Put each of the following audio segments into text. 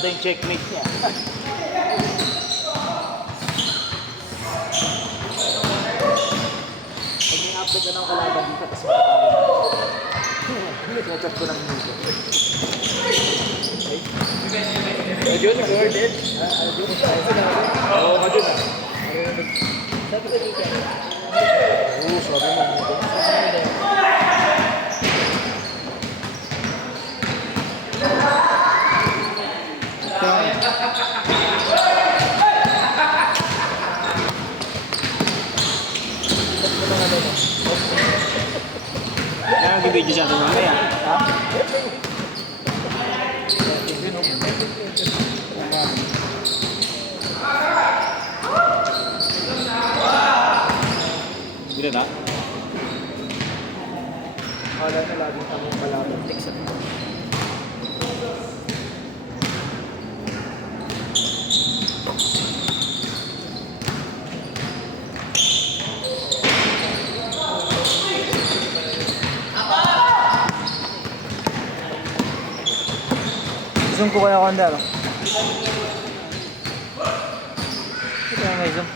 sigurado yung checkmate niya. Pag may upload na ng kalaban dito, tapos matatawin. Sinachat ko ng dito. Ajun, nag-order. Ajun, oo, Ajun ah. Sabi ko dito. Oo, sabi mo dito. Nag-video siya ng mamaya. Ha? Gila na? Wala na laging tamang kalaban. Tiksa. Zoom ko kaya kanda, no? Ito yung may zoom.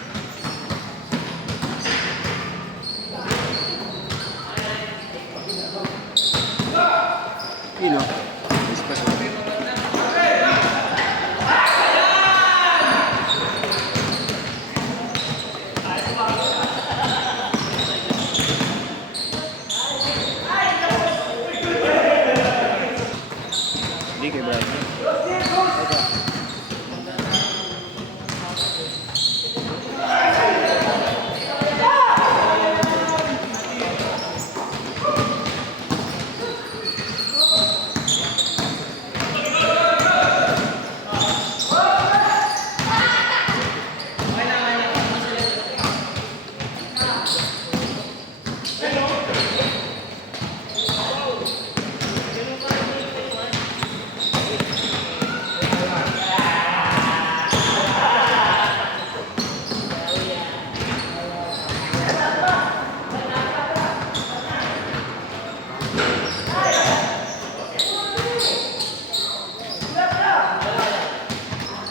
Yun o. Ispas o. Hindi kay Brian.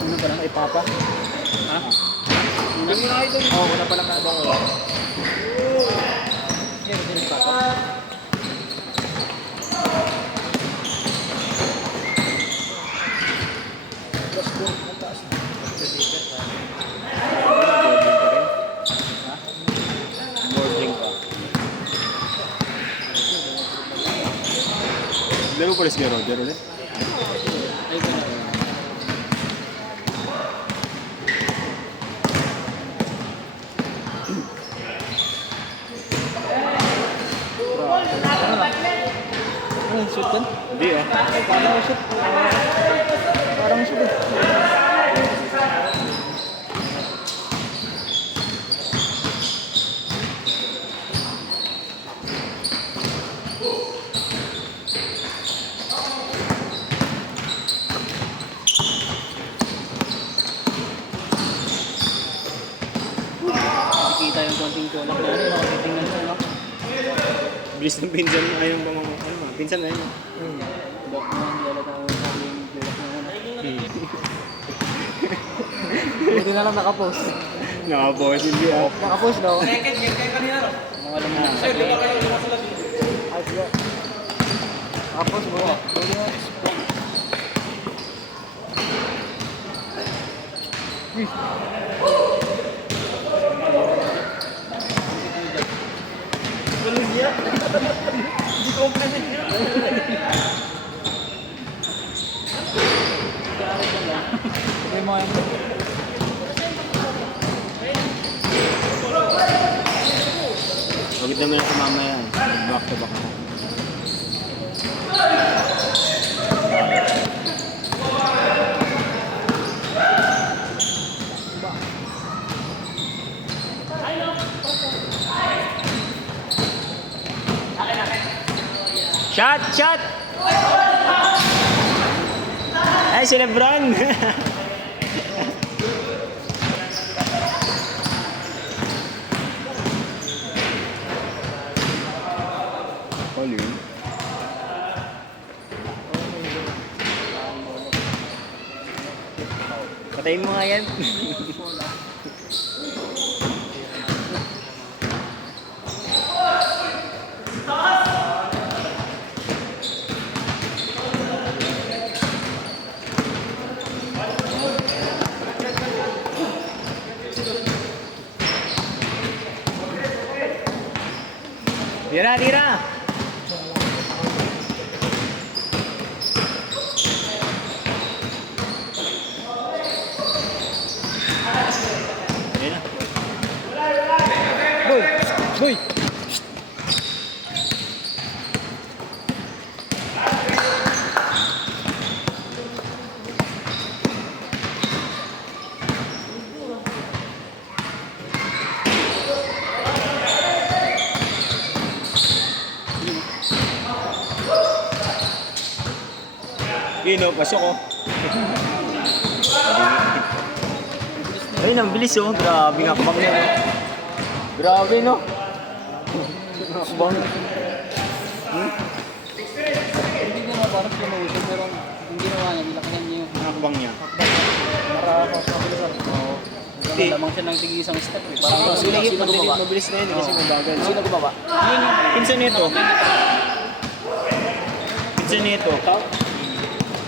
Ano ba lang ipapa? Ha? Hindi mo na ito. Oo, wala pa lang na doon. Hindi, hindi ipapa. Plus 4, ang taas na. Boarding pa. Laro pa rin si Roger ulit. Ano yung shoot din? Hindi ah. Parang shoot. Parang shoot eh. Kita yung konting tulak na ano, nakakitingnan mo, no? Bilis ng pinsan ay yung mga ano ba? Pinsan na yun. Bak mo, hindi alata ko sabi yung tulak na ano. Buti na lang nakapost. Nakabawas hindi ah. Nakapost, no? Mga alam na. Ay, sige. Nakapost mo. Buti na. Hindi mo yan. Huwag naman ako mamaya. Back to back ako. Shot! Shot! Ay, si Lebron! Pauline. Patayin mo nga yan. Tira, tira! Ayan na. Boy! Boy! Yun o, pasok o. Ayun, ang bilis o. Grabe nga kabang yan o. Grabe no. Kabang. Hindi ko nga parang sinuusog, pero yung ginawa niya, nilakihan niya yung Kabang niya. nakakapabilisar. Oo. Hindi. Lamang siya ng tig-isang step eh. Parang Sino sino gumaba? mabilis na yun kasi mabagal. Sino gumaba? Pinsan nito. Pinsan nito.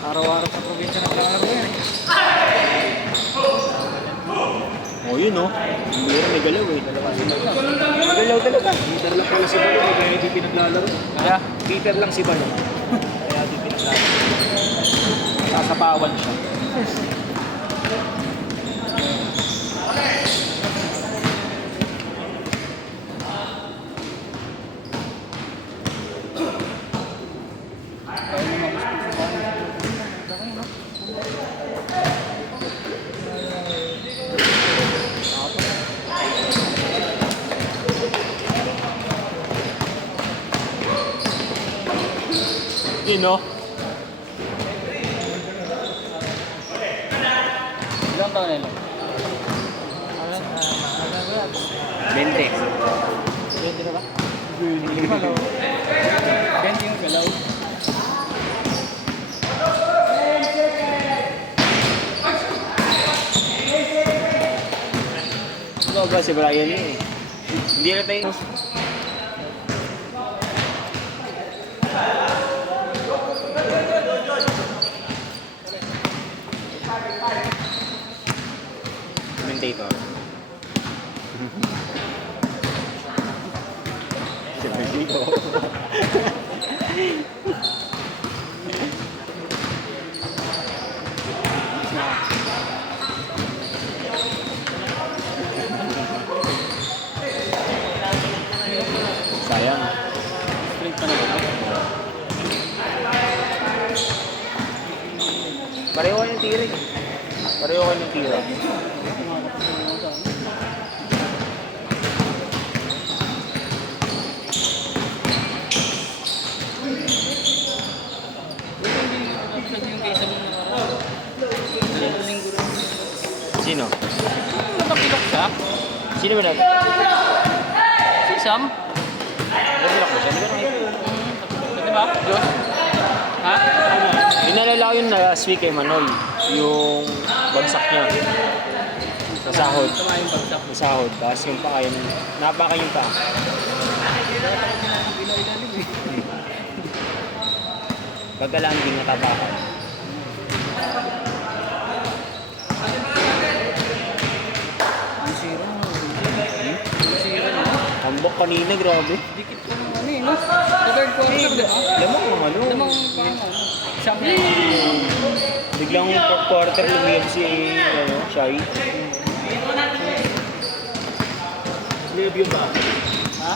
Araw-araw sa probinsya naglalaro yan. Oh, yun o. Meron may galaw eh. Galaw talaga. Peter lang pala si Balo, kaya hindi pinaglalaro. Kaya? Peter lang si Balo. Kaya hindi pinaglalaro. Sasapawan siya. Yun o. Ilang taon nila? 20. 20 na ba? 20 yung galaw. Ano ba si Brian yun eh? Hindi na tayo. Commentator. Dito. Sayang. Straight pa na ba? Pareho kayo ng tira eh. Pareho kayo ng tira. Yung kaysa nung linggo rin. Sino? Nakapilok siya? Sino ba natin? Si Sam? Nagulak mo siya? Di ba nakita? Di ba? Diyos? Ha? Inalala ko yun last week kay Manoy. Yung bagsak niya. Sa sahod. Tama yung bagsak. Sa sahod. Tapos yung paa yun. Napaka yung paa. Pagka-landing natapakan. Ang sira mo. Ang sira mo. Hambok kanina, grabe. Dikit ka ng ano eh, no? Sa third quarter, di ba? Lamang ng ano. Lamang parang ano. Shock na. Biglang quarter lumiyab si Shai. Live yung bako. Ha?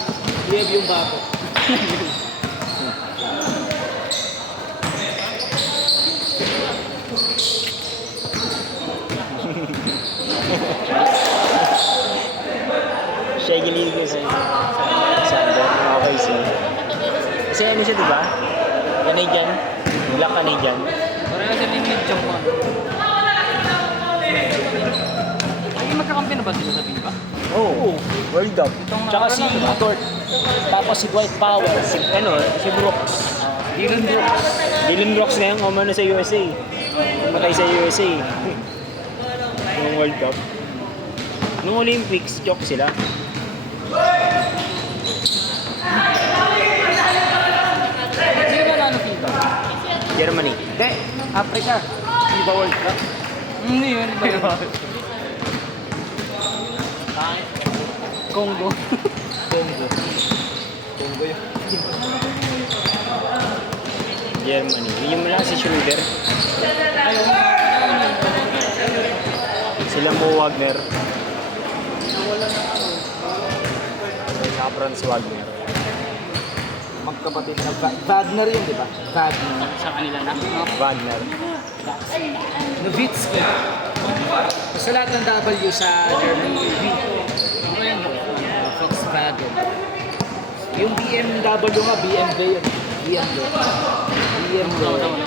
Live yung bako. Siya gililig ko sa Alexander. Okay siya. Kasi ano siya, di ba? Canadian. Black Canadian. Pareho sa limit jump man. Ay, magkakampi na ba sila sa FIFA? Oh, World Cup. Tsaka si Tort. Tapos si Dwight Powell. Si Brooks. Dylan Brooks. Dylan Brooks na yung umano sa USA. Matay sa USA. Nung World Cup. Nung Olympics, joke sila. Sino ba ano FIFA? Germany. Hindi, Africa. FIBA World Cup. Hindi yun. Iba yun. Congo. Congo. Congo yun. Germany. Yung mula si Schröder. Sila Mo Wagner. Saka Franz Wagner. Magkapatid na Wagner yun, di ba? Wagner. Sa kanila na. Wagner. Nowitzki. Basta lahat ng W sa Germany. V. Ano yan? Volkswagen. Yung BMW nga, BMW yun. BMW. BMW.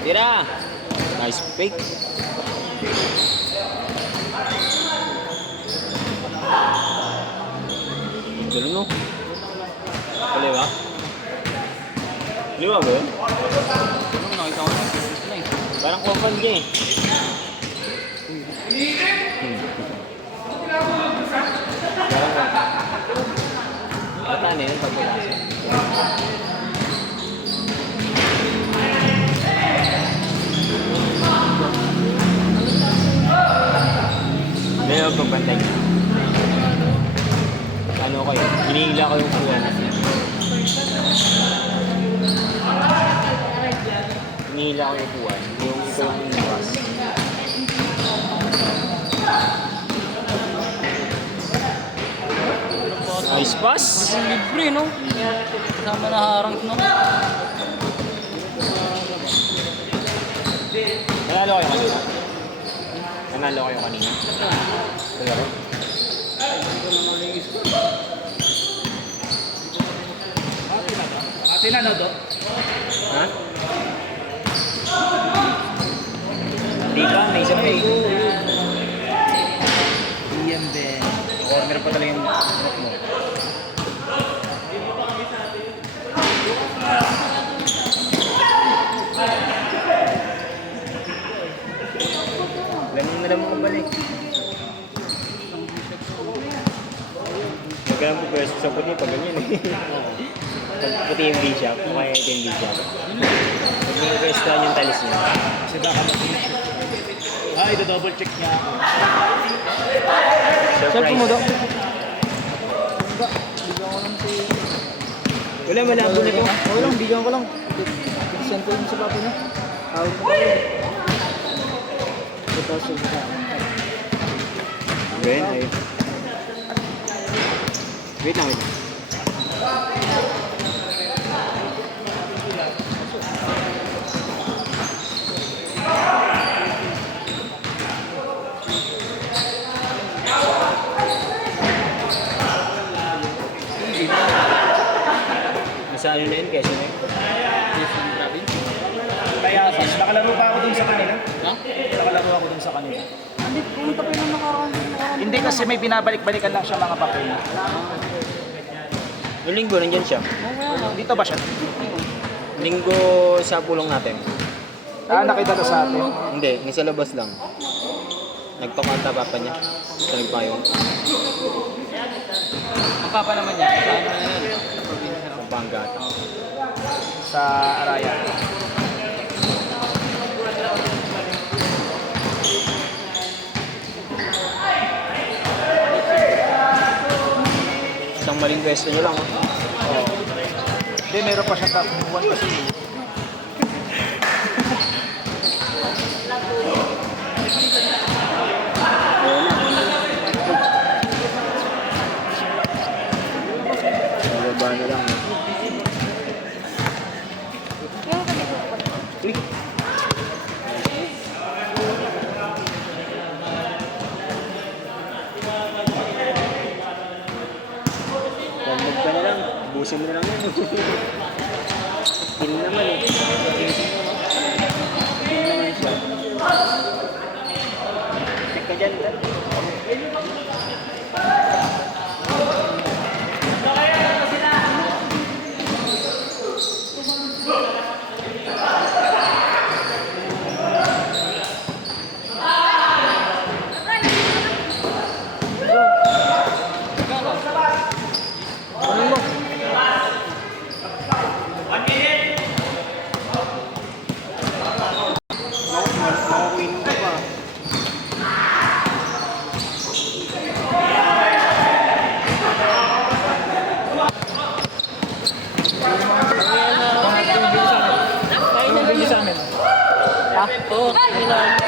Tira! Nice pick. Galing no? Kaliwa? Kaliwa ba yun? Anong nakita ko na? Ano eh? Parang open niya eh. Parang ano yun pagpulasa? Ngayon pagbantay niya. Ano kayo? Hinihila ko yung kuwan. Hinihila ko yung kuwan. Yung ito yung bukas. Nice pass! Yung libre, no? Kasama na harang, no? Nanalo kayo kanina? Nanalo kayo kanina? Wala ko? Ate na, no, Dok? Ha? Hindi ka, may isa pa eh. BMW. Corner pa talaga yung buhok mo. Ganun na lang mo balik. Magkano po pwesto sa puti pag ganyan eh. Pag puti yung B-shop, o kaya ito yung B-shop. Pag may pwestohan yung talis niya. Kasi baka mag-issue. Ito-double check niya ako. Cellphone mo, Dok? Wala, malabo na ito. Okay lang, bigyan ko lang. Send ko yun sa papa niya. Tawag ko tayo. Ito sa Ben, ay. Wait lang, wait lang. Nasa ano na yun, Quezon na yun? Kaya, Sis, nakalaro pa ako dun sa kanila. Ha? Nakalaro ako dun sa kanila. Hindi, pumunta pa yung nakaraan. Hindi kasi may binabalik-balikan lang siya mga papel. Yung linggo, nandyan siya. Dito ba siya? Linggo sa pulong natin. Nakita ko sa atin. Hindi, nasa labas lang. Nagpakanta papa niya. Sa nagpayong. Ang papa naman niya. Sa ano na yun? Probinsya. Sa Pangat. Sa Araya. maling pwesto nyo lang. Oh. Oo. Hindi, meron pa siya top 1 kasi. Bababa na lang. Uy, Bambog ka na lang. Busin mo na lang yan. Pin naman eh. Pin naman siya. Check ka dyan. Dad. makakuin ka pa. Anong video sa amin? Ha? Oo, kailangan.